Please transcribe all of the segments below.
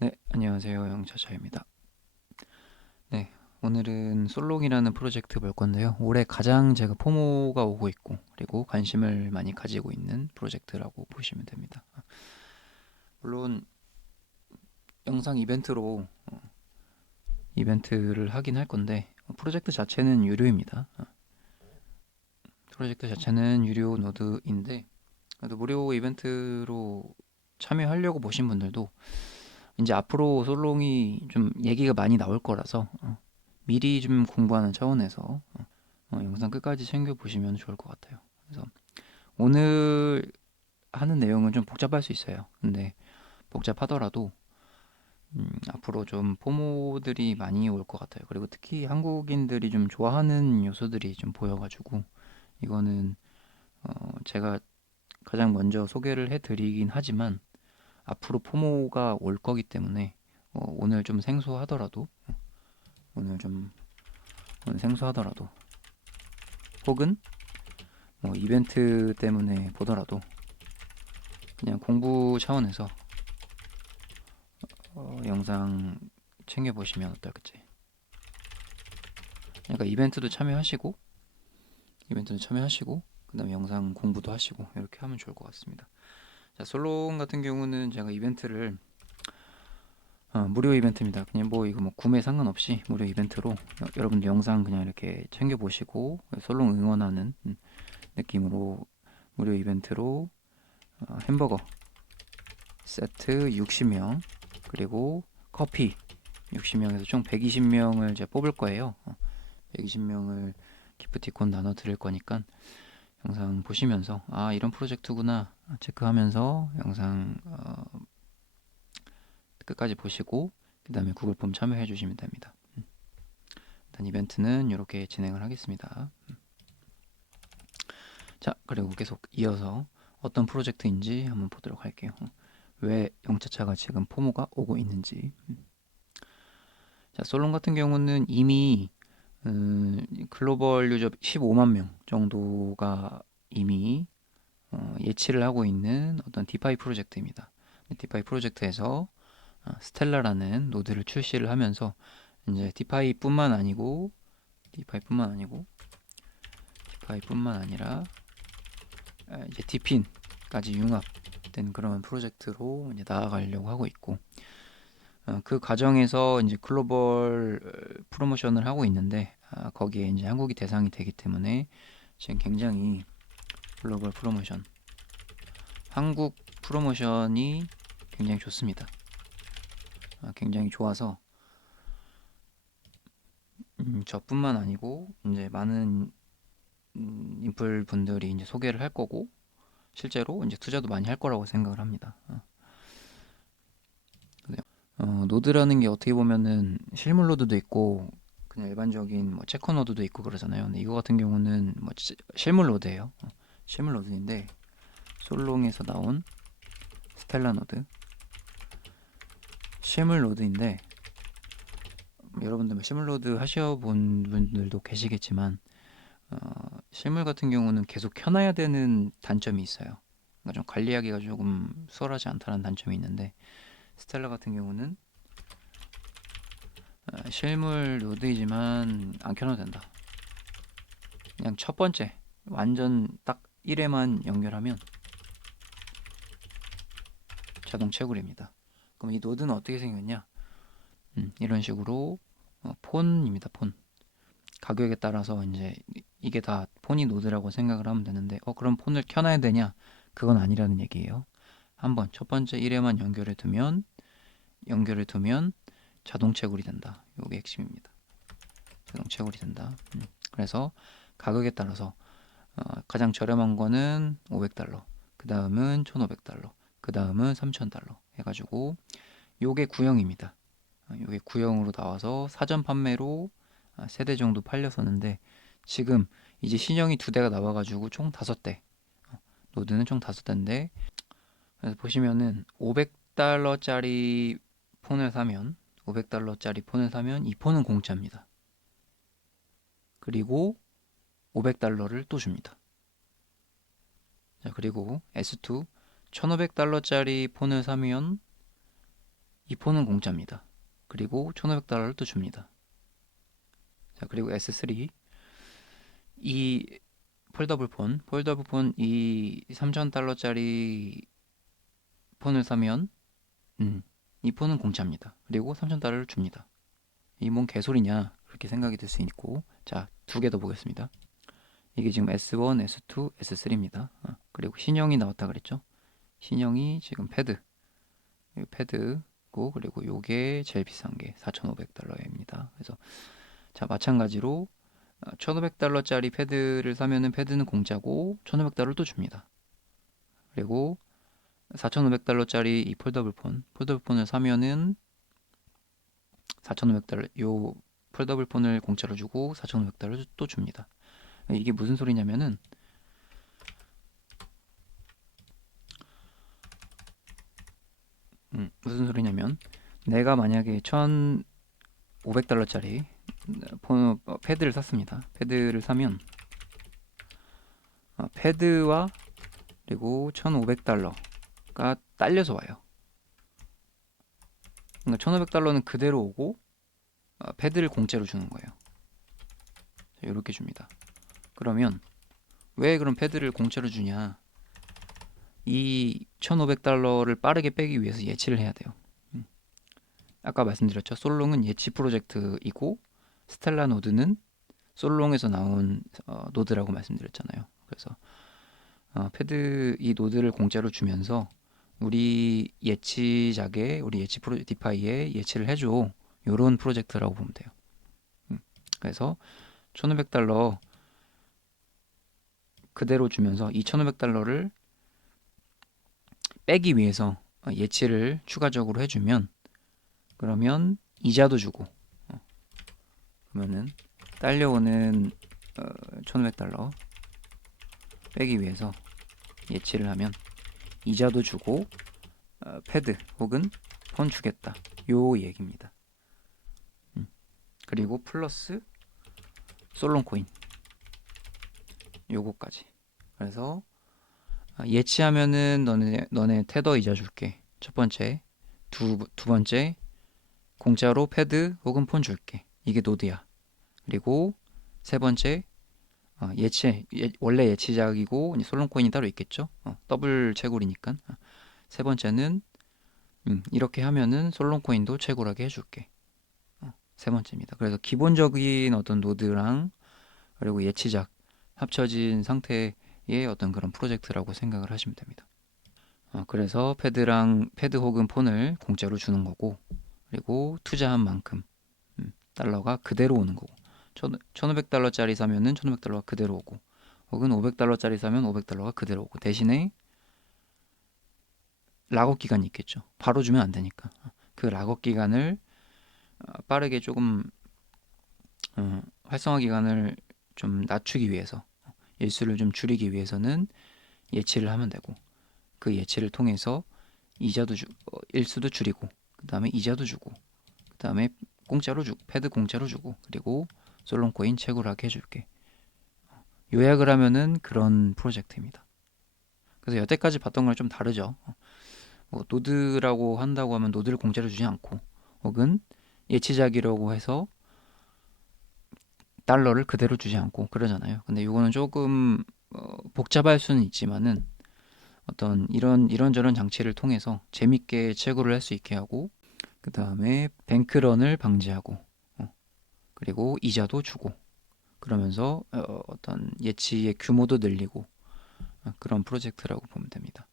네, 안녕하세요. 영차차입니다. 네, 오늘은 솔롱이라는 프로젝트 볼 건데요. 올해 가장 제가 포모가 오고 있고, 그리고 관심을 많이 가지고 있는 프로젝트라고 보시면 됩니다. 물론 영상 이벤트로 이벤트를 하긴 할 건데, 프로젝트 자체는 유료입니다. 프로젝트 자체는 유료 노드인데, 그래도 무료 이벤트로 참여하려고 보신 분들도 이제 앞으로 솔롱이 좀 얘기가 많이 나올 거라서 미리 좀 공부하는 차원에서 영상 끝까지 챙겨보시면 좋을 것 같아요. 그래서 오늘 하는 내용은 좀 복잡할 수 있어요. 근데 복잡하더라도 앞으로 좀 포모들이 많이 올 것 같아요. 그리고 특히 한국인들이 좀 좋아하는 요소들이 좀 보여가지고 이거는 제가 가장 먼저 소개를 해드리긴 하지만 앞으로 포모가 올 거기 때문에 오늘 좀 생소하더라도 오늘 좀 오늘 생소하더라도 혹은 뭐 이벤트 때문에 보더라도 그냥 공부 차원에서 영상 챙겨보시면 어떨지. 그러니까 이벤트도 참여하시고 그다음에 영상 공부도 하시고 이렇게 하면 좋을 것 같습니다. 자, 솔롱 같은 경우는 제가 이벤트를 무료 이벤트입니다. 그냥 뭐 이거 뭐 구매 상관없이 무료 이벤트로 여러분들 영상 그냥 이렇게 챙겨보시고 솔롱 응원하는 느낌으로 무료 이벤트로 햄버거 세트 60명 그리고 커피 60명에서 총 120명을 제가 뽑을 거예요. 120명을 기프티콘 나눠 드릴 거니까 영상 보시면서 아 이런 프로젝트구나 체크하면서 영상 끝까지 보시고 그 다음에 구글 폼 참여해 주시면 됩니다. 일단 이벤트는 이렇게 진행을 하겠습니다. 자, 그리고 계속 이어서 어떤 프로젝트인지 한번 보도록 할게요. 왜 영차차가 지금 포모가 오고 있는지. 자, 솔론 같은 경우는 이미 글로벌 유저 15만 명 정도가 이미 예치를 하고 있는 어떤 디파이 프로젝트입니다. 디파이 프로젝트에서 스텔라라는 노드를 출시를 하면서 이제 디파이뿐만 아니라 이제 디핀까지 융합된 그런 프로젝트로 이제 나아가려고 하고 있고 그 과정에서 이제 글로벌 프로모션을 하고 있는데 거기에 이제 한국이 대상이 되기 때문에 지금 굉장히 글로벌 프로모션, 한국 프로모션이 굉장히 좋습니다. 굉장히 좋아서 저뿐만 아니고 이제 많은 인플 분들이 이제 소개를 할 거고 실제로 이제 투자도 많이 할 거라고 생각을 합니다. 노드라는 게 어떻게 보면은 실물 노드도 있고 그냥 일반적인 뭐 체커 노드도 있고 그러잖아요. 근데 이거 같은 경우는 뭐 실물 노드예요. 실물 노드인데 솔롱에서 나온 스텔라 노드 실물 노드인데 여러분들 뭐 실물 노드 하셔본 분들도 계시겠지만 실물 같은 경우는 계속 켜놔야 되는 단점이 있어요. 그러니까 좀 관리하기가 조금 수월하지 않다는 단점이 있는데 스텔라 같은 경우는 실물 노드이지만 안 켜놔도 된다. 그냥 첫 번째 완전 딱 1회만 연결하면 자동 채굴입니다. 그럼 이 노드는 어떻게 생겼냐? 이런 식으로 폰입니다. 폰. 가격에 따라서 이제 이게 다 폰이 노드라고 생각을 하면 되는데 그럼 폰을 켜놔야 되냐? 그건 아니라는 얘기예요. 한번 첫 번째 1회만 연결을 두면 자동 채굴이 된다. 이게 핵심입니다. 자동 채굴이 된다. 그래서 가격에 따라서 가장 저렴한 거는 500달러, 그 다음은 1,500달러, 그 다음은 3,000달러 해가지고 요게 구형입니다. 요게 구형으로 나와서 사전 판매로 3대 정도 팔렸었는데 지금 이제 신형이 2대가 나와가지고 총 5대, 노드는 총 5대인데 그래서 보시면은 500달러짜리 폰을 사면 500달러짜리 폰을 사면 이 폰은 공짜입니다. 그리고 500달러를 또 줍니다. 자, 그리고 S2 1,500달러짜리 폰을 사면 이 폰은 공짜입니다. 그리고 1,500달러를 또 줍니다. 자, 그리고 S3 이 폴더블 폰 이 3,000달러짜리 폰을 사면 이 폰은 공짜입니다. 그리고 3,000달러를 줍니다. 이 뭔 개소리냐 그렇게 생각이 들 수 있고, 자, 두 개 더 보겠습니다. 이게 지금 S1, S2, S3입니다. 그리고 신형이 나왔다 그랬죠. 신형이 지금 패드고, 그리고 요게 제일 비싼 게 4,500달러입니다. 그래서 자, 마찬가지로 1,500달러짜리 패드를 사면은 패드는 공짜고 1,500달러를 또 줍니다. 그리고 4,500달러짜리 이 폴더블폰을 사면은 4,500달러, 요 폴더블폰을 공짜로 주고 4,500달러 또 줍니다. 이게 무슨 소리냐면은 무슨 소리냐면, 내가 만약에 1,500달러짜리 패드를 샀습니다. 패드를 사면 패드와 그리고 1,500달러가 딸려서 와요. 그러니까 1,500달러는 그대로 오고 패드를 공짜로 주는 거예요. 이렇게 줍니다. 그러면 왜 그럼 패드를 공짜로 주냐? 이 1,500달러를 빠르게 빼기 위해서 예치를 해야 돼요. 아까 말씀드렸죠. 솔롱은 예치 프로젝트이고 스텔라 노드는 솔롱에서 나온 노드라고 말씀드렸잖아요. 그래서 패드 이 노드를 공짜로 주면서 우리 예치작에 우리 예치 디파이에 예치를 해줘. 요런 프로젝트라고 보면 돼요. 그래서 1,500달러 그대로 주면서 이 1,500달러를 빼기 위해서 예치를 추가적으로 해주면, 그러면 이자도 주고 그러면은 딸려오는 1,500달러 빼기 위해서 예치를 하면 이자도 주고 패드 혹은 폰 주겠다, 요 얘기입니다. 그리고 플러스 솔롱 코인 요거까지. 그래서 예치하면은 너네 테더 이자 줄게. 첫 번째, 두 번째 공짜로 패드 혹은 폰 줄게. 이게 노드야. 그리고 세 번째 원래 예치작이고 솔롱 코인이 따로 있겠죠. 더블 채굴이니까. 세 번째는 이렇게 하면은 솔롱 코인도 채굴하게 해줄게. 세 번째입니다. 그래서 기본적인 어떤 노드랑 그리고 예치작 합쳐진 상태의 어떤 그런 프로젝트라고 생각을 하시면 됩니다. 그래서 패드 혹은 폰을 공짜로 주는 거고, 그리고 투자한 만큼 달러가 그대로 오는 거고, 1,500달러짜리 사면은 1,500달러가 그대로 오고, 혹은 500달러짜리 사면 500달러가 그대로 오고, 대신에 락업 기간이 있겠죠. 바로 주면 안 되니까. 그 락업 기간을 빠르게 조금 활성화 기간을 좀 낮추기 위해서, 일수를 좀 줄이기 위해서는 예치를 하면 되고, 그 예치를 통해서 일수도 줄이고, 그 다음에 이자도 주고, 그 다음에 패드 공짜로 주고, 그리고 솔롱 코인 채굴하게 해줄게. 요약을 하면은 그런 프로젝트입니다. 그래서 여태까지 봤던 거랑 좀 다르죠. 뭐 노드라고 한다고 하면 노드를 공짜로 주지 않고, 혹은 예치작이라고 해서 달러를 그대로 주지 않고 그러잖아요. 근데 이거는 조금 복잡할 수는 있지만은 어떤 이런저런 장치를 통해서 재밌게 채굴을 할 수 있게 하고, 그 다음에 뱅크런을 방지하고, 그리고 이자도 주고, 그러면서 어떤 예치의 규모도 늘리고, 그런 프로젝트라고 보면 됩니다.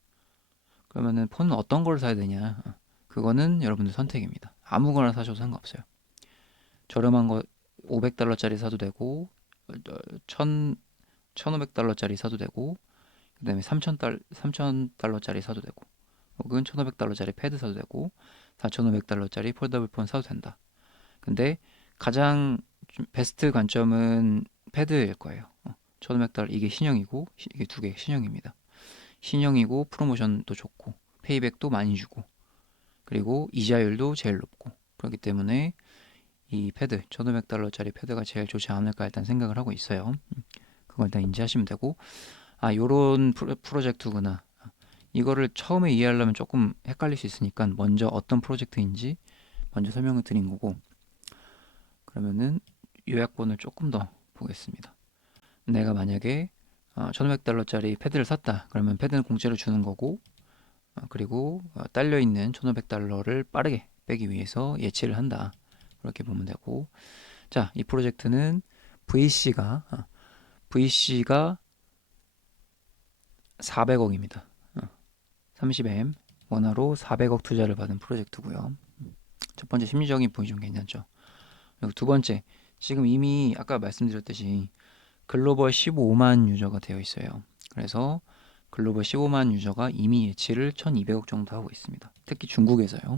그러면은 폰은 어떤 걸 사야 되냐? 그거는 여러분들 선택입니다. 아무거나 사셔도 상관없어요. 저렴한 거 500달러짜리 사도 되고, 1,500달러짜리 사도 되고, 그다음에 3,000달러짜리 사도 되고, 혹은 1,500달러짜리 패드 사도 되고, 4,500달러짜리 폴더블 폰 사도 된다. 근데 가장 좀 베스트 관점은 패드일 거예요. 1,500달러 이게 신형이고, 이게 두 개 신형입니다. 신형이고 프로모션도 좋고 페이백도 많이 주고, 그리고 이자율도 제일 높고, 그렇기 때문에 이 패드 1,500달러짜리 패드가 제일 좋지 않을까 일단 생각을 하고 있어요. 그걸 일단 인지하시면 되고, 요런 프로젝트구나, 이거를 처음에 이해하려면 조금 헷갈릴 수 있으니까 먼저 어떤 프로젝트인지 먼저 설명을 드린 거고, 그러면은 요약본을 조금 더 보겠습니다. 내가 만약에 1500달러짜리 패드를 샀다. 그러면 패드는 공짜로 주는 거고, 그리고 딸려있는 1500달러를 빠르게 빼기 위해서 예치를 한다. 그렇게 보면 되고, 자, 이 프로젝트는 VC가 400억입니다. 30M 원화로 400억 투자를 받은 프로젝트고요. 첫 번째 심리적인 부분이 좀 괜찮죠. 그리고 두 번째, 지금 이미 아까 말씀드렸듯이 글로벌 15만 유저가 되어 있어요. 그래서 글로벌 15만 유저가 이미 예치를 1200억 정도 하고 있습니다. 특히 중국에서요.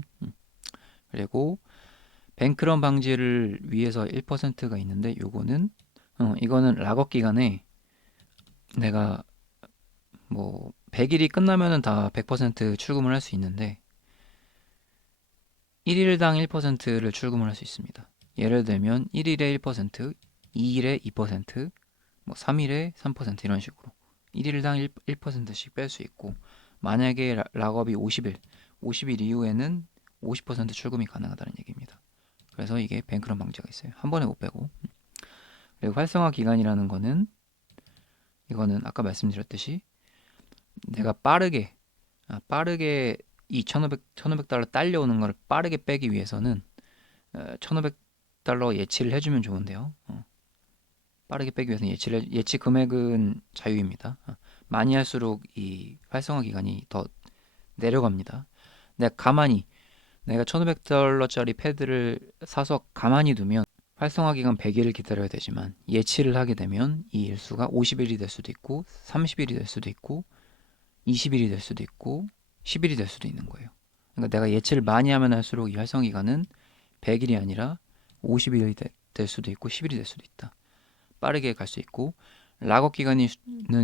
그리고 뱅크런 방지를 위해서 1%가 있는데 이거는 락업 기간에 내가 뭐 100일이 끝나면은 다 100% 출금을 할 수 있는데 1일당 1%를 출금을 할 수 있습니다. 예를 들면 1일에 1%, 2일에 2%, 뭐 3일에 3% 이런 식으로 1일당 1%씩 뺄 수 있고, 만약에 락업이 50일 이후에는 50% 출금이 가능하다는 얘기입니다. 그래서 이게 뱅크런 방지가 있어요. 한 번에 못 빼고. 그리고 활성화 기간이라는 이거는 아까 말씀드렸듯이 내가 빠르게 이 1500달러 딸려오는 걸 빠르게 빼기 위해서는 1500달러 예치를 해주면 좋은데요. 빠르게 빼기 위해서는 예치 금액은 자유입니다. 많이 할수록 이 활성화 기간이 더 내려갑니다. 내가 1500달러짜리 패드를 사서 가만히 두면 활성화 기간 100일을 기다려야 되지만, 예치를 하게 되면 이 일수가 50일이 될 수도 있고 30일이 될 수도 있고 20일이 될 수도 있고 10일이 될 수도 있는 거예요. 그러니까 내가 예치를 많이 하면 할수록 이 활성 기간은 100일이 아니라 50일이 될 수도 있고 10일이 될 수도 있다. 빠르게 갈 수 있고, 락업 기간은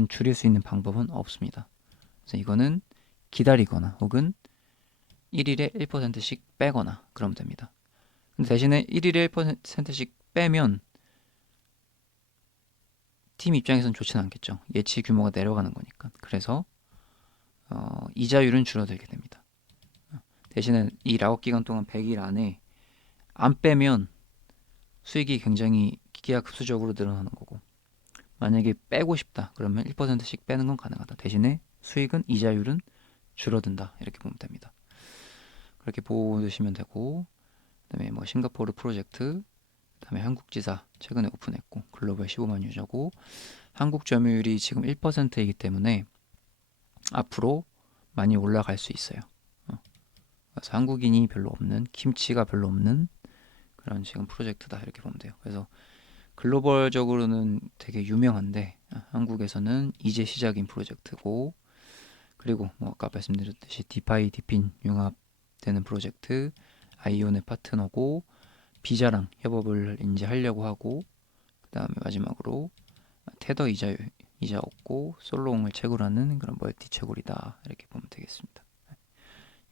줄일 수 있는 방법은 없습니다. 그래서 이거는 기다리거나 혹은 1일에 1%씩 빼거나 그러면 됩니다. 근데 대신에 1일에 1%씩 빼면 팀 입장에서는 좋지는 않겠죠. 예치 규모가 내려가는 거니까. 그래서 이자율은 줄어들게 됩니다. 대신에 이 락업 기간 동안 100일 안에 안 빼면 수익이 굉장히 기하급수적으로 늘어나는 거고, 만약에 빼고 싶다 그러면 1%씩 빼는 건 가능하다. 대신에 수익은 이자율은 줄어든다. 이렇게 보면 됩니다. 그렇게 보시면 되고, 그다음에 뭐 싱가포르 프로젝트, 그다음에 한국지사 최근에 오픈했고 글로벌 15만 유저고, 한국 점유율이 지금 1%이기 때문에 앞으로 많이 올라갈 수 있어요. 그래서 한국인이 별로 없는, 김치가 별로 없는 그런 지금 프로젝트다 이렇게 보면 돼요. 그래서 글로벌적으로는 되게 유명한데 한국에서는 이제 시작인 프로젝트고, 그리고 뭐 아까 말씀드렸듯이 디파이 디핀 융합되는 프로젝트, 아이온의 파트너고 비자랑 협업을 이제 하려고 하고, 그 다음에 마지막으로 테더 이자 없고 솔로옹을 채굴하는 그런 멀티 채굴이다 이렇게 보면 되겠습니다.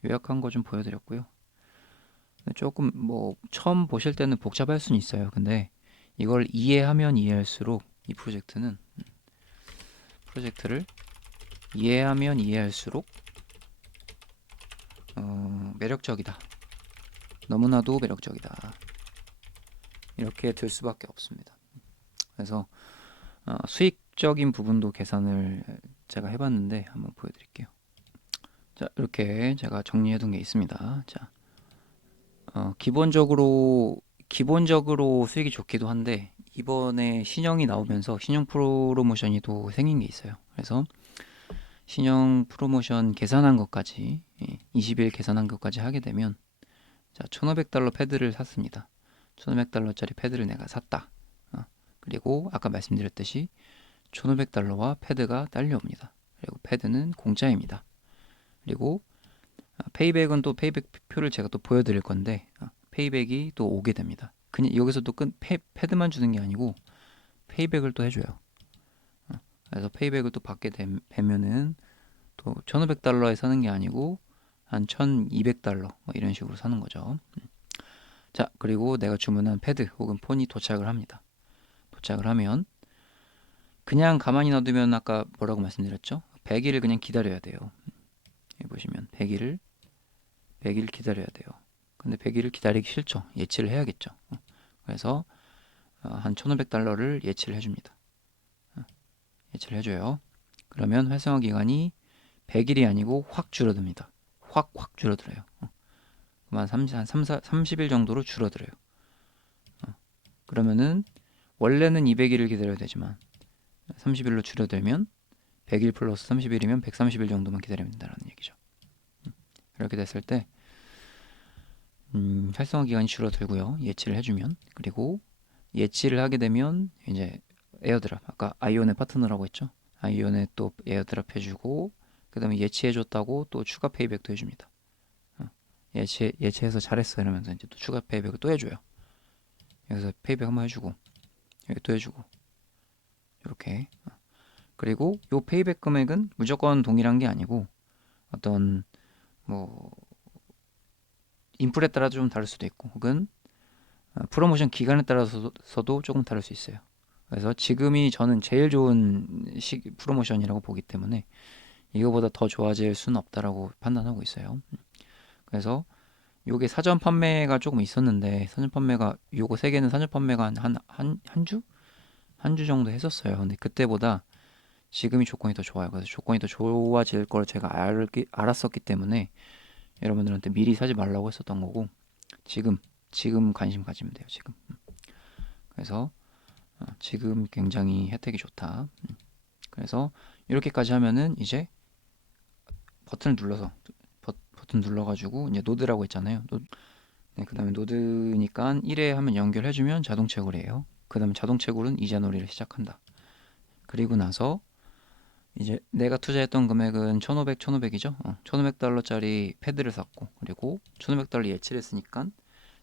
요약한 거 좀 보여드렸고요. 조금 뭐 처음 보실 때는 복잡할 수는 있어요. 근데 이걸 이해하면 이해할수록 이 프로젝트를 이해하면 이해할수록 매력적이다. 너무나도 매력적이다. 이렇게 들 수밖에 없습니다. 그래서 수익적인 부분도 계산을 제가 해봤는데 한번 보여드릴게요. 자, 이렇게 제가 정리해둔 게 있습니다. 자, 기본적으로 수익이 좋기도 한데, 이번에 신형이 나오면서 신형 프로모션이 또 생긴 게 있어요. 그래서 신형 프로모션 계산한 것까지 20일 계산한 것까지 하게 되면, 자, 1500달러 패드를 샀습니다. 1500달러짜리 패드를 내가 샀다. 그리고 아까 말씀드렸듯이 1500달러와 패드가 딸려옵니다. 그리고 패드는 공짜입니다. 그리고 페이백은 또 페이백 표를 제가 또 보여드릴 건데, 페이백이 또 오게 됩니다. 그냥 여기서 또 패드만 주는 게 아니고 페이백을 또 해줘요. 그래서 페이백을 또 받게 되면은 또 1500달러에 사는 게 아니고 한 1200달러 뭐 이런 식으로 사는 거죠. 자, 그리고 내가 주문한 패드 혹은 폰이 도착을 합니다. 도착을 하면 그냥 가만히 놔두면 아까 뭐라고 말씀드렸죠? 100일을 그냥 기다려야 돼요. 보시면 100일 기다려야 돼요. 근데 100일을 기다리기 싫죠. 예치를 해야겠죠. 그래서 한 $1,500를 예치를 해줍니다. 예치를 해줘요. 그러면 활성화 기간이 100일이 아니고 확 줄어듭니다. 확 줄어들어요. 한 30일 정도로 줄어들어요. 그러면은 원래는 200일을 기다려야 되지만 30일로 줄여들면 100일 플러스 30일이면 130일 정도만 기다리면 된다는 얘기죠. 이렇게 됐을 때 활성화 기간이 줄어들고요. 예치를 해주면. 그리고 예치를 하게 되면 이제 에어드랍, 아까 아이온의 파트너라고 했죠. 아이온에 또 에어드랍 해주고 그 다음에 예치해줬다고 또 추가 페이백도 해줍니다. 예치해서 잘했어 이러면서 이제 또 추가 페이백을 또 해줘요. 여기서 페이백 한번 해주고 여기 또 해주고 이렇게. 그리고 요 페이백 금액은 무조건 동일한 게 아니고 어떤 뭐 인플에 따라 좀 다를 수도 있고 혹은 프로모션 기간에 따라서도 조금 다를 수 있어요. 그래서 지금이 저는 제일 좋은 프로모션이라고 보기 때문에 이거보다 더 좋아질 수는 없다라고 판단하고 있어요. 그래서 요게 사전 판매가 조금 있었는데 사전 판매가 요거 세 개는 사전 판매가 한 주? 한 주 정도 했었어요. 근데 그때보다 지금이 조건이 더 좋아요. 그래서 조건이 더 좋아질 걸 제가 알았었기 때문에 여러분들한테 미리 사지 말라고 했었던 거고 지금 관심 가지면 돼요. 지금. 그래서 지금 굉장히 혜택이 좋다. 그래서 이렇게까지 하면은 이제 버튼을 눌러서 버튼 눌러가지고 이제 노드라고 했잖아요. 네, 그 다음에 노드니까 1회 하면 연결해주면 자동 채굴이에요. 그 다음에 자동 채굴은 이자 놀이를 시작한다. 그리고 나서 이제 내가 투자했던 금액은 1500이죠. $1,500짜리 패드를 샀고 그리고 $1,500 예치를 했으니까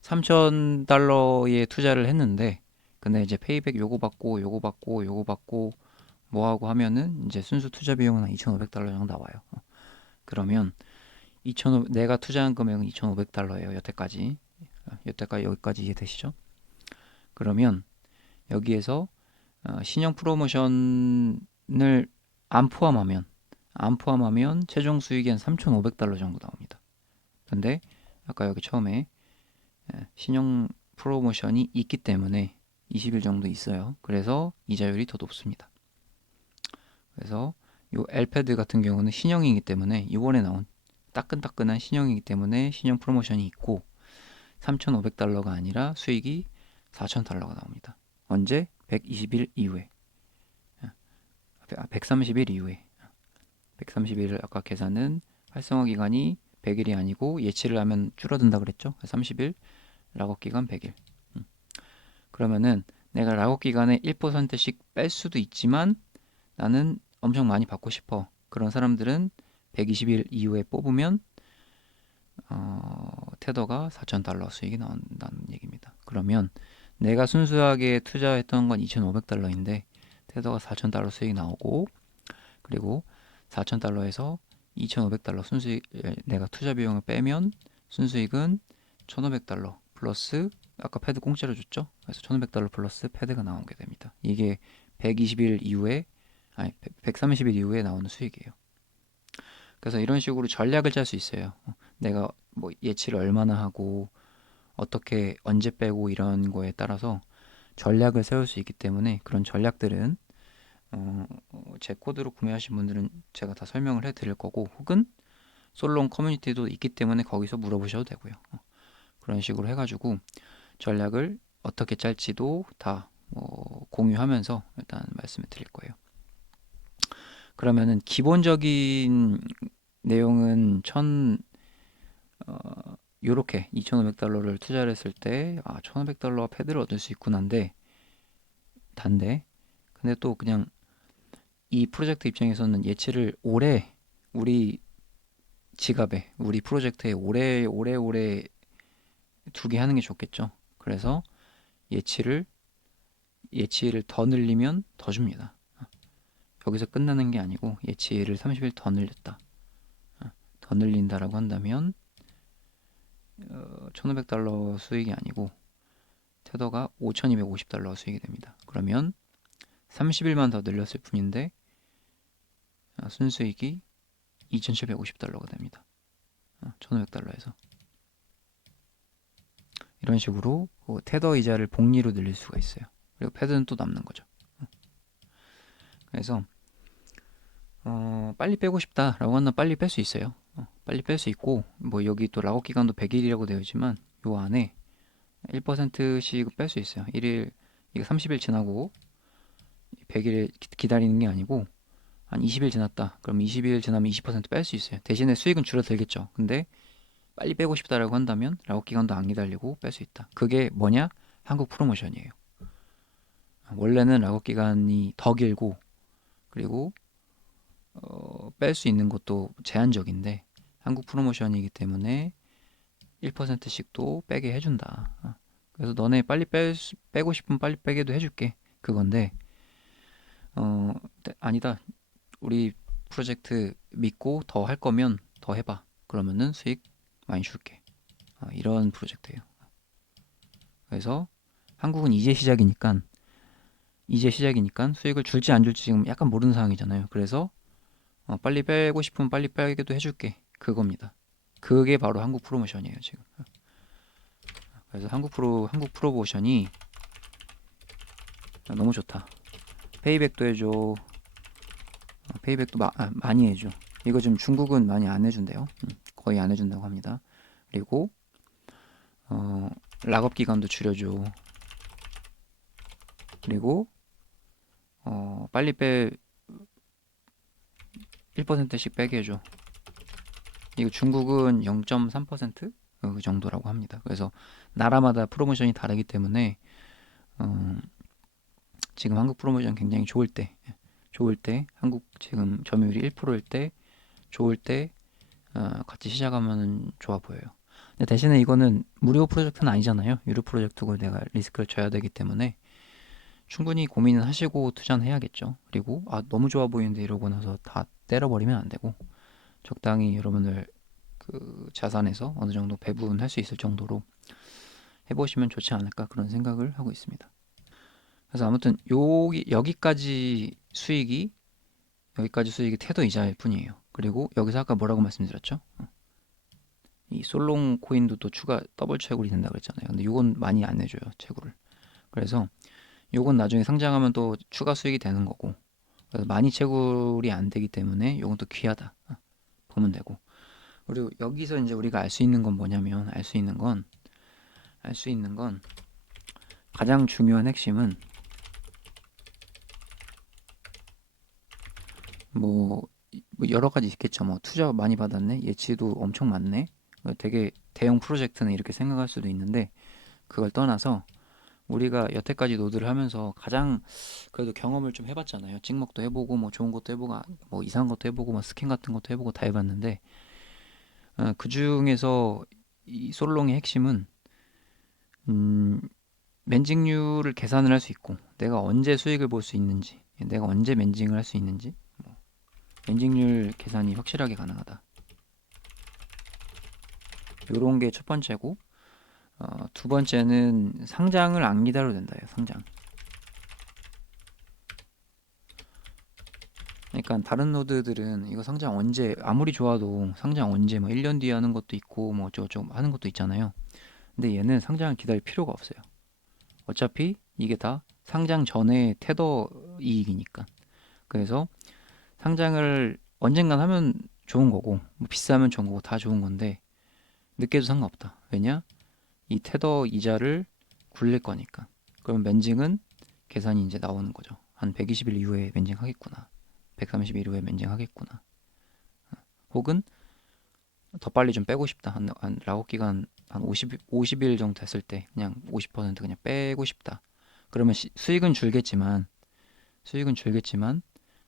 $3,000에 투자를 했는데 근데 이제 페이백 요거 받고 뭐하고 하면은 이제 순수 투자 비용은 한 $2,500 정도 나와요. 그러면 내가 투자한 금액은 $2,500예요. 여기까지 이해되시죠? 그러면 여기에서 신형 프로모션을 안 포함하면 최종 수익이 한 $3,500 정도 나옵니다. 근데 아까 여기 처음에 신형 프로모션이 있기 때문에 20일 정도 있어요. 그래서 이자율이 더 높습니다. 그래서 요 엘패드 같은 경우는 신형이기 때문에 이번에 나온 따끈따끈한 신형이기 때문에 신형 프로모션이 있고 $3,500가 아니라 수익이 $4,000가 나옵니다. 언제? 120일 이후에. 130일 이후에. 130일을 아까 계산은 활성화 기간이 100일이 아니고 예치를 하면 줄어든다 그랬죠? 30일, 락업 기간 100일. 그러면은 내가 락업 기간에 1%씩 뺄 수도 있지만 나는 엄청 많이 받고 싶어. 그런 사람들은 120일 이후에 뽑으면 테더가 $4,000 수익이 나온다는 얘기입니다. 그러면 내가 순수하게 투자했던 건 $2,500인데 테더가 $4,000 수익이 나오고 그리고 $4,000에서 $2,500 순수익 내가 투자 비용을 빼면 순수익은 $1,500 플러스 아까 패드 공짜로 줬죠? 그래서 $1,500 플러스 패드가 나오게 됩니다. 이게 120일 이후에 130일 이후에 나오는 수익이에요. 그래서 이런 식으로 전략을 짤 수 있어요. 내가 뭐 예치를 얼마나 하고 어떻게 언제 빼고 이런 거에 따라서 전략을 세울 수 있기 때문에 그런 전략들은 제 코드로 구매하신 분들은 제가 다 설명을 해드릴 거고 혹은 솔롱 커뮤니티도 있기 때문에 거기서 물어보셔도 되고요. 그런 식으로 해가지고 전략을 어떻게 짤지도 다 공유하면서 일단 말씀을 드릴 거예요. 그러면은 기본적인 내용은 요렇게 $2,500를 투자를 했을 때 $1,500 패드를 얻을 수 있구나인데 단데 근데 또 그냥 이 프로젝트 입장에서는 예치를 오래 우리 지갑에 우리 프로젝트에 오래 두게 하는 게 좋겠죠. 그래서 예치를 더 늘리면 더 줍니다. 여기서 끝나는 게 아니고 예치를 30일 더 늘렸다. 더 늘린다라고 한다면 $1,500 수익이 아니고 테더가 $5,250 수익이 됩니다. 그러면 30일만 더 늘렸을 뿐인데 순수익이 $2,750가 됩니다. 1,500달러에서 이런 식으로 테더 이자를 복리로 늘릴 수가 있어요. 그리고 패드는 또 남는 거죠. 그래서 빨리 빼고 싶다라고 한다면 빨리 뺄 수 있어요. 빨리 뺄 수 있고 뭐 여기 또 락업 기간도 100일이라고 되어 있지만 요 안에 1%씩 뺄 수 있어요. 1일 이거 30일 지나고 100일 기다리는 게 아니고 한 20일 지났다. 그럼 20일 지나면 20%뺄 수 있어요. 대신에 수익은 줄어들겠죠. 근데 빨리 빼고 싶다라고 한다면 락업 기간도 안 기다리고 뺄 수 있다. 그게 뭐냐? 한국 프로모션이에요. 원래는 락업 기간이 더 길고 그리고 뺄 수 있는 것도 제한적인데 한국 프로모션이기 때문에 1%씩도 빼게 해준다. 그래서 너네 빨리 빼고 싶으면 빨리 빼게도 해줄게. 그건데 아니다. 우리 프로젝트 믿고 더 할 거면 더 해봐. 그러면은 수익 많이 줄게. 이런 프로젝트예요. 그래서 한국은 이제 시작이니까 수익을 줄지 안 줄지 지금 약간 모르는 상황이잖아요. 그래서 빨리 빼고 싶으면 빨리 빼게도 해줄게. 그겁니다. 그게 바로 한국 프로모션이에요, 지금. 그래서 한국 프로모션이 너무 좋다. 페이백도 해줘. 페이백도 많이 해줘. 이거 지금 중국은 많이 안 해준대요. 거의 안 해준다고 합니다. 그리고 락업 기간도 줄여줘. 그리고 빨리 빼 1%씩 빼게 해줘. 이거 중국은 0.3%? 그 정도라고 합니다. 그래서 나라마다 프로모션이 다르기 때문에 지금 한국 프로모션 굉장히 좋을 때 한국 지금 점유율이 1%일 때 좋을 때 같이 시작하면 좋아 보여요. 근데 대신에 이거는 무료 프로젝트는 아니잖아요. 유료 프로젝트고 내가 리스크를 져야 되기 때문에 충분히 고민은 하시고 투자는 해야겠죠. 그리고 너무 좋아 보이는데 이러고 나서 다 때려버리면 안 되고 적당히 여러분들 그 자산에서 어느 정도 배분할 수 있을 정도로 해보시면 좋지 않을까 그런 생각을 하고 있습니다. 그래서 아무튼 여기까지 수익이 태도 이자일 뿐이에요. 그리고 여기서 아까 뭐라고 말씀드렸죠? 이 솔롱 코인도 또 추가 더블 채굴이 된다 그랬잖아요. 근데 요건 많이 안 내줘요, 채굴을. 그래서 요건 나중에 상장하면 또 추가 수익이 되는 거고. 그래서 많이 채굴이 안 되기 때문에 요건 또 귀하다. 보면 되고. 그리고 여기서 이제 우리가 알 수 있는 건 뭐냐면 알 수 있는 건 가장 중요한 핵심은 뭐, 뭐 여러 가지 있겠죠. 뭐 투자 많이 받았네, 예치도 엄청 많네. 되게 대형 프로젝트는 이렇게 생각할 수도 있는데 그걸 떠나서 우리가 여태까지 노드를 하면서 가장 그래도 경험을 좀 해봤잖아요. 찍먹도 해보고 뭐 좋은 것도 해보고 뭐 이상한 것도 해보고 뭐 스캔 같은 것도 해보고 다 해봤는데 그 중에서 이 솔롱의 핵심은 음, 맨징률을 계산을 할 수 있고 내가 언제 수익을 볼 수 있는지 내가 언제 맨징을 할 수 있는지 맨징률 계산이 확실하게 가능하다. 요런 게 첫 번째고 두 번째는 상장을 안 기다려도 된다요. 상장. 그러니까 다른 노드들은 이거 상장 언제 아무리 좋아도 상장 언제 뭐 1년 뒤에 하는 것도 있고 뭐 어쩌고저쩌고 하는 것도 있잖아요. 근데 얘는 상장을 기다릴 필요가 없어요. 어차피 이게 다 상장 전에 테더 이익이니까. 그래서 상장을 언젠간 하면 좋은 거고 뭐 비싸면 좋은 거고 다 좋은 건데 늦게도 상관없다. 왜냐? 이 테더 이자를 굴릴 거니까. 그러면 맨징은 계산이 이제 나오는 거죠. 한 120일 이후에 맨징 하겠구나. 130일 이후에 맨징 하겠구나. 혹은 더 빨리 좀 빼고 싶다. 한 락업 기간 한 50일 정도 됐을 때 그냥 50% 그냥 빼고 싶다. 그러면 수익은 줄겠지만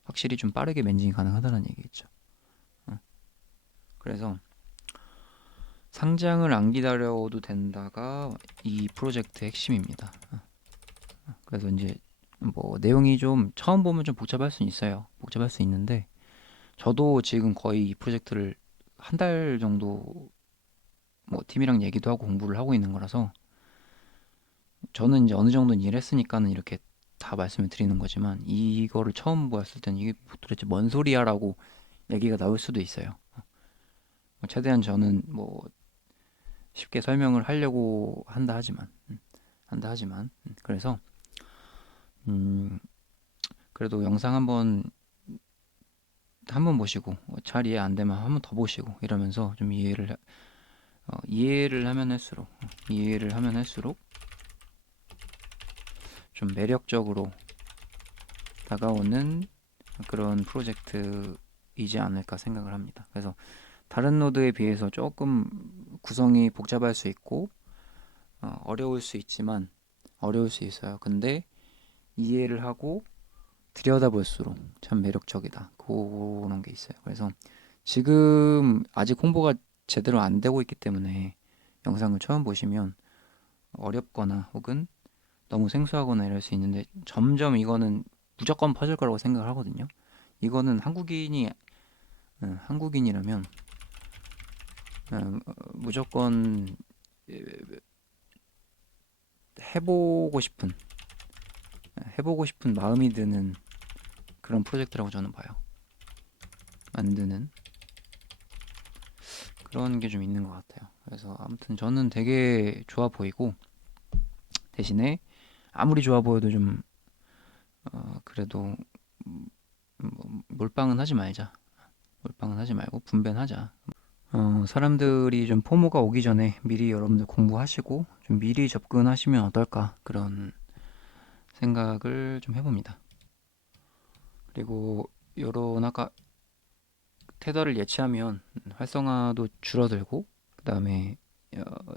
확실히 좀 빠르게 맨징이 가능하다는 얘기겠죠. 그래서 상장을 안 기다려도 된다가 이 프로젝트의 핵심입니다. 그래서 이제 뭐 내용이 좀 처음 보면 좀 복잡할 수 있어요. 복잡할 수 있는데 저도 지금 거의 이 프로젝트를 한 달 정도 뭐 팀이랑 얘기도 하고 공부를 하고 있는 거라서 저는 이제 어느 정도 일했으니까는 이렇게 다 말씀을 드리는 거지만 이거를 처음 보았을 때는 이게 도대체 뭔 소리야라고 얘기가 나올 수도 있어요. 최대한 저는 뭐 쉽게 설명을 하려고 한다 하지만 그래서 음, 그래도 영상 한번 보시고 잘 이해 안 되면 한 번 더 보시고 이러면서 좀 이해를 하면 할수록 좀 매력적으로 다가오는 그런 프로젝트이지 않을까 생각을 합니다. 그래서 다른 노드에 비해서 조금 구성이 복잡할 수 있고 어려울 수 있어요. 근데 이해를 하고 들여다볼수록 참 매력적이다. 그런 게 있어요. 그래서 지금 아직 홍보가 제대로 안 되고 있기 때문에 영상을 처음 보시면 어렵거나 혹은 너무 생소하거나 이럴 수 있는데 점점 이거는 무조건 퍼질 거라고 생각을 하거든요. 이거는 한국인이라면 무조건 해보고 싶은 해보고 싶은 마음이 드는 그런 프로젝트라고 저는 봐요. 만드는 그런 게 좀 있는 것 같아요. 그래서 아무튼 저는 되게 좋아 보이고 대신에 아무리 좋아 보여도 좀 그래도 몰빵은 하지 말자. 몰빵은 하지 말고 분변하자. 사람들이 좀 포모가 오기 전에 미리 여러분들 공부하시고 좀 미리 접근하시면 어떨까 그런 생각을 좀 해봅니다. 그리고 요런 아까 테더를 예치하면 활성화도 줄어들고 그 다음에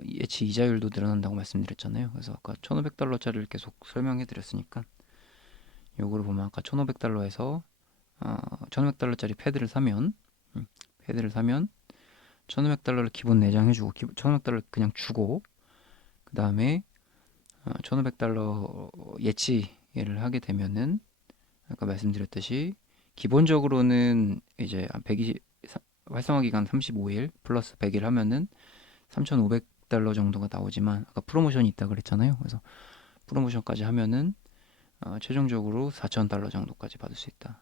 예치 이자율도 늘어난다고 말씀드렸잖아요. 그래서 아까 1,500달러짜리를 계속 설명해 드렸으니까 요거를 보면 아까 1,500달러에서 1,500달러짜리 패드를 사면 1,500달러를 기본 내장해주고 1,500달러를 그냥 주고 그 다음에 1,500달러 예치를 하게 되면은 아까 말씀드렸듯이 기본적으로는 이제 120 활성화 기간 35일 플러스 100일 하면은 3,500달러 정도가 나오지만 아까 프로모션이 있다 그랬잖아요. 그래서 프로모션까지 하면은 최종적으로 4,000달러 정도까지 받을 수 있다.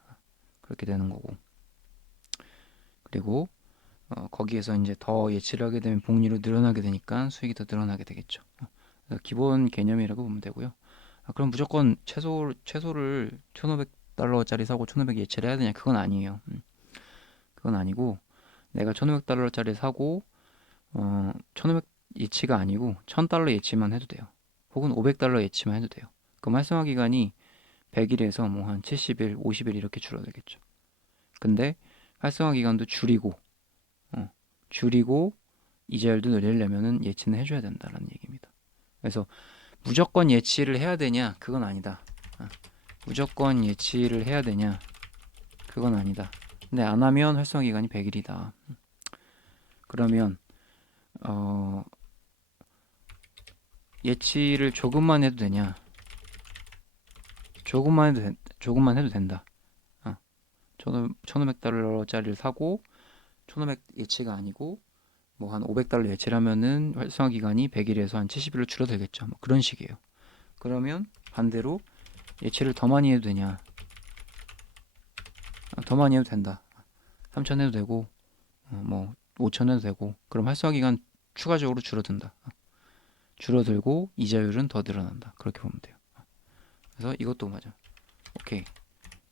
그렇게 되는 거고. 그리고 거기에서 이제 더 예치를 하게 되면 복리로 늘어나게 되니까 수익이 더 늘어나게 되겠죠. 그래서 기본 개념이라고 보면 되고요. 그럼 무조건 최소를 1,500달러짜리 사고 1,500 예치를 해야 되냐? 그건 아니에요. 그건 아니고 내가 1,500달러짜리 사고 1,500 예치가 아니고 1,000달러 예치만 해도 돼요. 혹은 500달러 예치만 해도 돼요. 그럼 활성화 기간이 100일에서 뭐 한 70일, 50일 이렇게 줄어들겠죠. 근데 활성화 기간도 어, 줄이고 이자율도 늘리려면은 예치는 해줘야 된다라는 얘기입니다. 그래서 무조건 예치를 해야 되냐? 그건 아니다. 무조건 예치를 해야 되냐? 그건 아니다. 근데 안 하면 활성화 기간이 100일이다. 그러면 예치를 조금만 해도 되냐? 조금만 해도 된다. 1,500달러짜리를 사고 1,500 예치가 아니고 뭐 한 500달러 예치를 하면은 활성화 기간이 100일에서 한 70일로 줄어들겠죠. 뭐 그런 식이에요. 그러면 반대로 예치를 더 많이 해도 되냐? 더 많이 해도 된다. 3,000 해도 되고 뭐 5,000 해도 되고 그럼 활성화 기간 추가적으로 줄어든다. 줄어들고 이자율은 더 늘어난다. 그렇게 보면 돼요. 그래서 이것도 맞아. 오케이.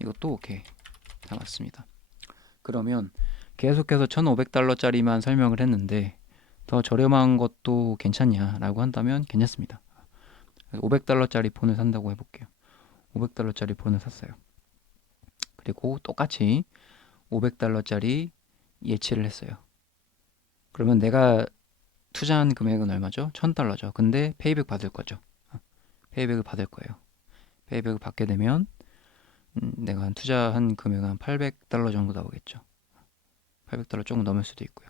이것도 오케이. 다 맞습니다. 그러면 계속해서 1,500달러짜리만 설명을 했는데 더 저렴한 것도 괜찮냐라고 한다면 괜찮습니다. 500달러짜리 폰을 산다고 해볼게요. 500달러짜리 폰을 샀어요. 그리고 똑같이 500달러짜리 예치를 했어요. 그러면 내가 투자한 금액은 얼마죠? 1,000달러죠. 근데 페이백 받을 거죠. 페이백을 받을 거예요. 페이백을 받게 되면 내가 투자한 금액은 한 800달러 정도 나오겠죠. 800달러 조금 넘을 수도 있고요.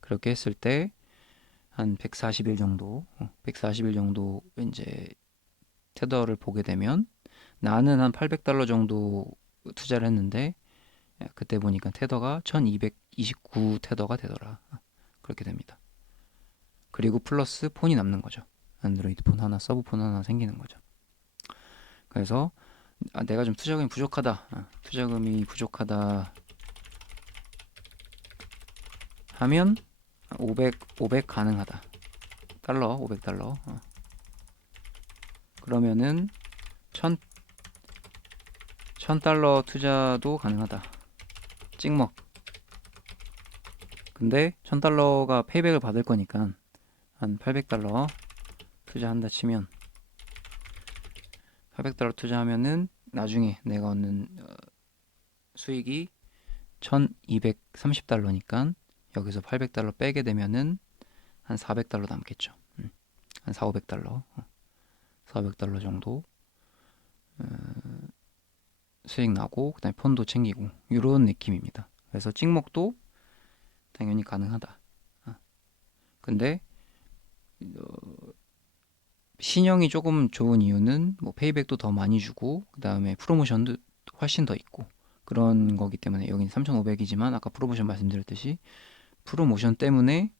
그렇게 했을 때 한 140일 정도 이제 테더를 보게 되면 나는 한 800달러 정도 투자를 했는데 그때 보니까 테더가 1229 테더가 되더라. 그렇게 됩니다. 그리고 플러스 폰이 남는 거죠. 안드로이드 폰 하나, 서브 폰 하나 생기는 거죠. 그래서 내가 좀 투자금이 부족하다. 하면 500 가능하다. 달러 500달러. 그러면은 1000달러 투자도 가능하다. 찍먹. 근데 1000달러가 페이백을 받을 거니까 한 800달러 투자한다 치면 800달러 투자하면은 나중에 내가 얻는 수익이 1230달러니까 여기서 800달러 빼게 되면은 한 400달러 남겠죠. 한 4, 500달러. 400달러 정도 수익 나고 그다음에 폰도 챙기고 이런 느낌입니다. 그래서 찍먹도 당연히 가능하다. 근데 신형이 조금 좋은 이유는 뭐 페이백도 더 많이 주고 그다음에 프로모션도 훨씬 더 있고 그런 거기 때문에 여기는 3,500이지만 아까 프로모션 말씀드렸듯이 프로모션 때문에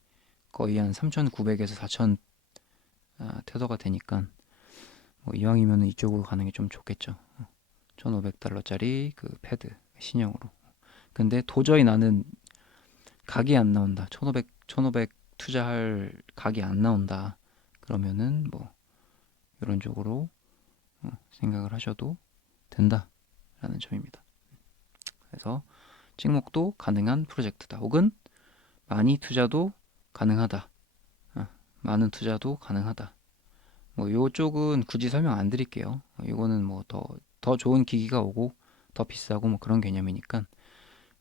거의 한 3,900에서 4,000 테더가 되니까 뭐 이왕이면 이쪽으로 가는 게 좀 좋겠죠. 1,500달러짜리 그 패드 신형으로. 근데 도저히 나는 각이 안 나온다. 1,500 투자할 각이 안 나온다. 그러면은 뭐 이런 쪽으로 생각을 하셔도 된다라는 점입니다. 그래서 찍먹도 가능한 프로젝트다. 혹은 많이 투자도 가능하다. 많은 투자도 가능하다. 뭐 이쪽은 굳이 설명 안 드릴게요. 이거는 뭐 더 좋은 기기가 오고 더 비싸고 뭐 그런 개념이니까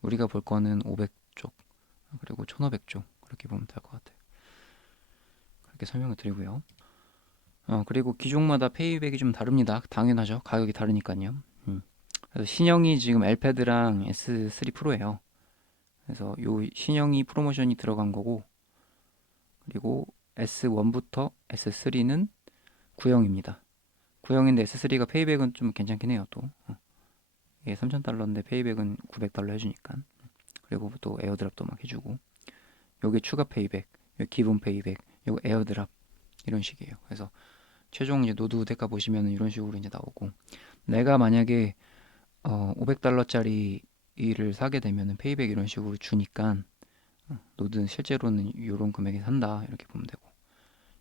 우리가 볼 거는 500쪽 그리고 1500쪽 그렇게 보면 될 것 같아요. 그렇게 설명을 드리고요. 그리고 기종마다 페이백이 좀 다릅니다. 당연하죠. 가격이 다르니까요. 그래서 신형이 지금 엘패드랑 S3 프로예요. 그래서 요 신형이 프로모션이 들어간 거고 그리고 S1부터 S3는 구형입니다. 구형인데 S3가 페이백은 좀 괜찮긴 해요. 또 이게 3,000달러인데 페이백은 900달러 해주니까 그리고 또 에어드랍도 막 해주고 요게 추가 페이백, 요 기본 페이백, 요 에어드랍 이런 식이에요. 그래서 최종 이제 노드 대가 보시면은 이런 식으로 이제 나오고 내가 만약에 500달러짜리를 사게 되면은 페이백 이런 식으로 주니까 노드는 실제로는 이런 금액에 산다 이렇게 보면 되고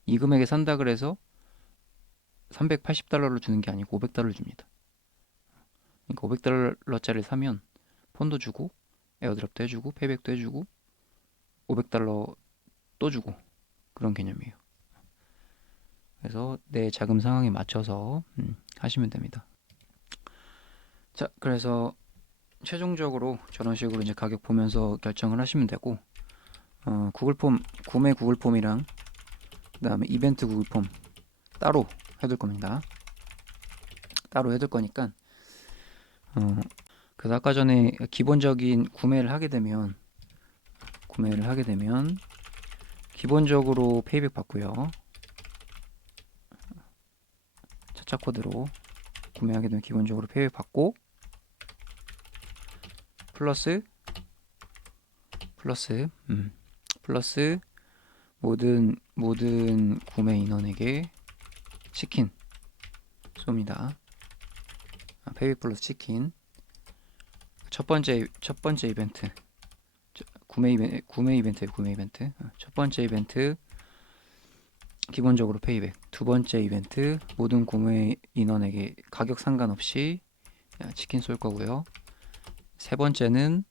이 금액에 산다 그래서 380달러를 주는 게 아니고 500달러를 줍니다. 그러니까 500달러짜리를 사면 폰도 주고 에어드랍도 해주고 페이백도 해주고 500달러 또 주고 그런 개념이에요. 그래서 내 자금 상황에 맞춰서 하시면 됩니다. 자, 그래서 최종적으로 저런 식으로 이제 가격 보면서 결정을 하시면 되고 구글 폼 구매 구글 폼이랑 그다음에 이벤트 구글 폼 따로 해둘 겁니다. 따로 해둘 거니까 그래서 아까 전에 기본적인 구매를 하게 되면 기본적으로 페이백 받고요. 차차 코드로 구매하게 되면 기본적으로 페이백 받고 플러스 모든 구매 인원에게 치킨 쏩니다. 페이백 플러스 치킨. 첫 번째 이벤트 구매 이벤트. 첫 번째 이벤트 기본적으로 페이백. 두 번째 이벤트 모든 구매 인원에게 가격 상관없이 치킨 쏠 거고요. 세 번째는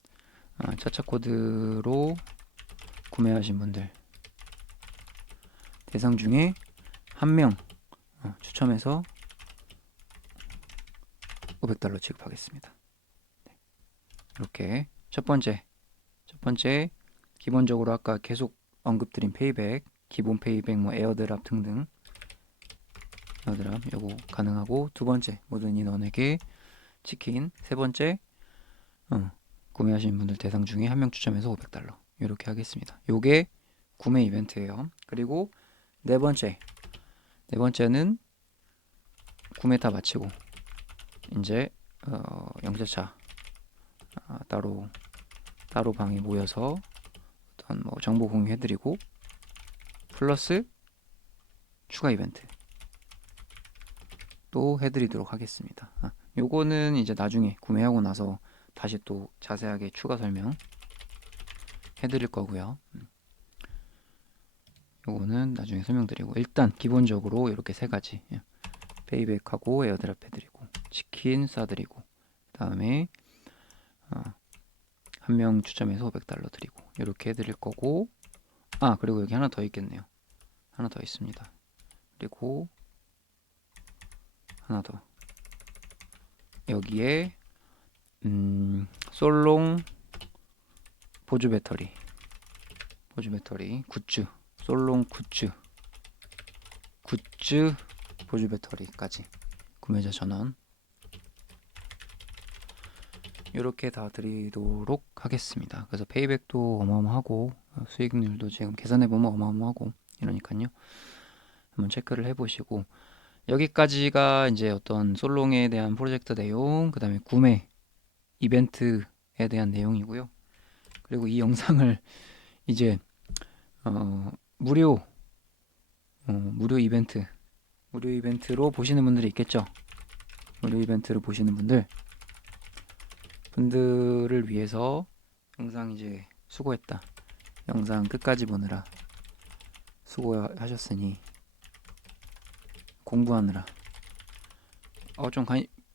차차 코드로 구매하신 분들 대상 중에 한 명 추첨해서 500달러 지급하겠습니다. 이렇게 첫 번째 기본적으로 아까 계속 언급드린 페이백, 기본 페이백, 뭐 에어드랍 등등 에어드랍 요거 가능하고 두 번째 모든 인원에게 치킨, 세 번째 구매하신 분들 대상 중에 한 명 추첨해서 500달러 이렇게 하겠습니다. 요게 구매 이벤트예요. 그리고 네 번째는 구매 다 마치고 이제 영세차 따로 방에 모여서 어떤 뭐 정보 공유해드리고 플러스 추가 이벤트 또 해드리도록 하겠습니다. 요거는 이제 나중에 구매하고 나서 다시 또 자세하게 추가 설명 해드릴 거고요. 요거는 나중에 설명드리고, 일단 기본적으로 이렇게 세 가지, 페이백하고 에어드랍 해드리고 치킨 쏴드리고, 그 다음에 한 명 추첨해서 $500 드리고 이렇게 해드릴 거고, 그리고 여기 하나 더 있겠네요. 하나 더 있습니다. 그리고 하나 더, 여기에 솔롱 보조 배터리 굿즈, 솔롱 굿즈 보조 배터리까지 구매자 전원 이렇게 다 드리도록 하겠습니다. 그래서 페이백도 어마어마하고 수익률도 지금 계산해보면 어마어마하고 이러니까요. 한번 체크를 해보시고, 여기까지가 이제 어떤 솔롱에 대한 프로젝트 내용, 그 다음에 구매 이벤트에 대한 내용이고요. 그리고 이 영상을 이제 무료 무료 이벤트로 보시는 분들이 있겠죠. 무료 이벤트로 보시는 분들을 위해서 영상 이제 수고했다, 영상 끝까지 보느라 수고하셨으니 공부하느라 좀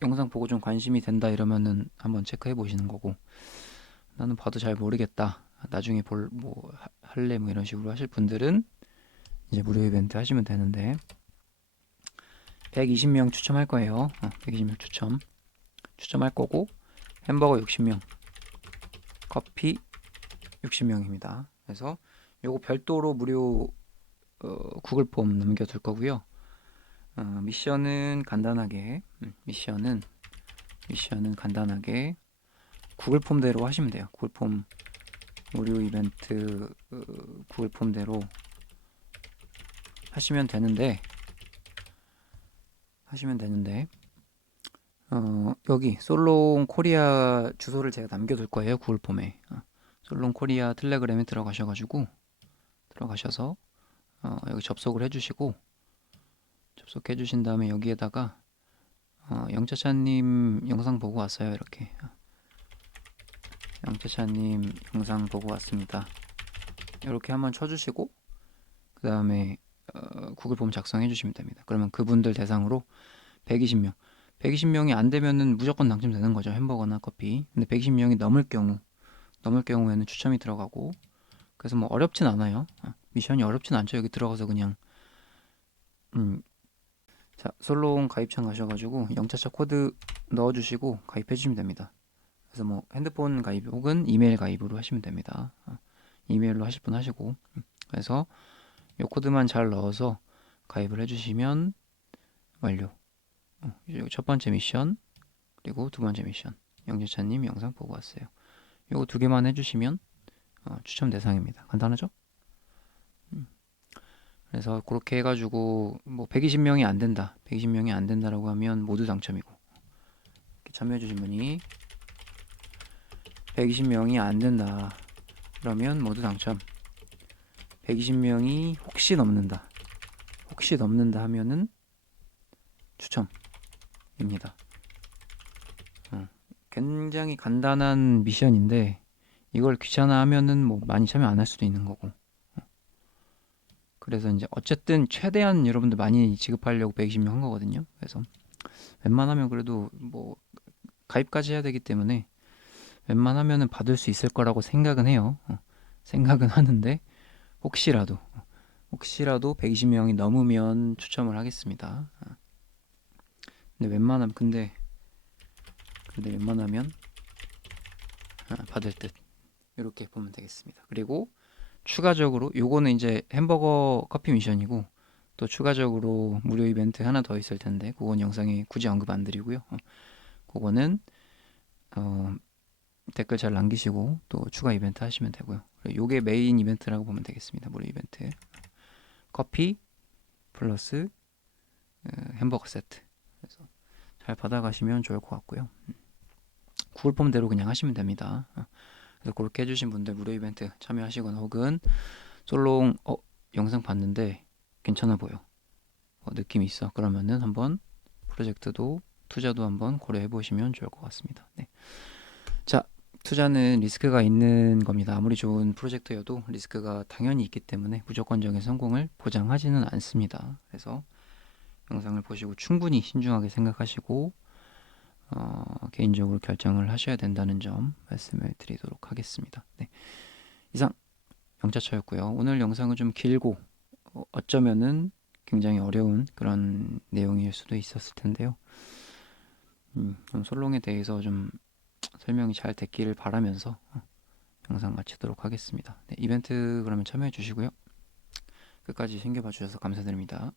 영상 보고 좀 관심이 된다 이러면은 한번 체크해 보시는 거고, 나는 봐도 잘 모르겠다, 나중에 할래 뭐 이런 식으로 하실 분들은 이제 무료 이벤트 하시면 되는데, 120명 추첨할 거예요. 120명 추첨할 거고, 햄버거 60명, 커피 60명입니다. 그래서 요거 별도로 무료 구글 폼 남겨둘 거고요. 미션은 간단하게 구글 폼대로 하시면 돼요. 구글 폼 무료 이벤트 구글 폼대로 하시면 되는데 여기 솔롱 코리아 주소를 제가 남겨둘 거예요. 구글 폼에 솔롱 코리아 텔레그램에 들어가셔서 여기 접속을 해주시고, 접속해 주신 다음에 여기에다가 영차차님 영상 보고 왔어요, 이렇게 영차차님 영상 보고 왔습니다, 이렇게 한번 쳐주시고, 그 다음에 구글 폼 작성해 주시면 됩니다. 그러면 그분들 대상으로 120명이 안 되면은 무조건 당첨되는 거죠, 햄버거나 커피. 근데 120명이 넘을 경우에는 추첨이 들어가고, 그래서 뭐 어렵진 않아요. 미션이 어렵진 않죠. 여기 들어가서 그냥 자, 솔롱 가입창 가셔가지고 영차차 코드 넣어주시고 가입해 주시면 됩니다. 그래서 뭐 핸드폰 가입 혹은 이메일 가입으로 하시면 됩니다. 이메일로 하실 분 하시고, 그래서 이 코드만 잘 넣어서 가입을 해주시면 완료. 이제 첫 번째 미션, 그리고 두 번째 미션, 영차차님 영상 보고 왔어요. 요거 두 개만 해주시면 추첨 대상입니다. 간단하죠? 그래서 그렇게 해가지고 뭐 120명이 안 된다라고 하면 모두 당첨이고, 참여해 주신 분이 120명이 안 된다 그러면 모두 당첨, 120명이 혹시 넘는다 하면은 추첨입니다. 굉장히 간단한 미션인데 이걸 귀찮아하면은 뭐 많이 참여 안 할 수도 있는 거고, 그래서 이제 어쨌든 최대한 여러분들 많이 지급하려고 120명 한 거거든요. 그래서 웬만하면 그래도 뭐 가입까지 해야 되기 때문에 웬만하면은 받을 수 있을 거라고 생각은 해요. 생각은 하는데 혹시라도 120명이 넘으면 추첨을 하겠습니다. 근데 웬만하면 받을 듯, 이렇게 보면 되겠습니다. 그리고 추가적으로 요거는 이제 햄버거 커피 미션이고, 또 추가적으로 무료 이벤트 하나 더 있을 텐데 그건 영상에 굳이 언급 안 드리고요. 그거는 댓글 잘 남기시고 또 추가 이벤트 하시면 되고요. 요게 메인 이벤트라고 보면 되겠습니다. 무료 이벤트 커피 플러스 햄버거 세트. 그래서 잘 받아가시면 좋을 것 같고요. 구글 폼대로 그냥 하시면 됩니다. 그래서 그렇게 해주신 분들 무료 이벤트 참여하시거나, 혹은 솔롱 영상 봤는데 괜찮아 보여, 느낌이 있어, 그러면은 한번 프로젝트도 투자도 한번 고려해 보시면 좋을 것 같습니다. 네. 자, 투자는 리스크가 있는 겁니다. 아무리 좋은 프로젝트여도 리스크가 당연히 있기 때문에 무조건적인 성공을 보장하지는 않습니다. 그래서 영상을 보시고 충분히 신중하게 생각하시고 개인적으로 결정을 하셔야 된다는 점 말씀을 드리도록 하겠습니다. 네, 이상 영자차였고요. 오늘 영상은 좀 길고 어쩌면은 굉장히 어려운 그런 내용일 수도 있었을 텐데요. 좀 솔롱에 대해서 좀 설명이 잘 됐기를 바라면서 영상 마치도록 하겠습니다. 네, 이벤트 그러면 참여해 주시고요. 끝까지 챙겨봐 주셔서 감사드립니다.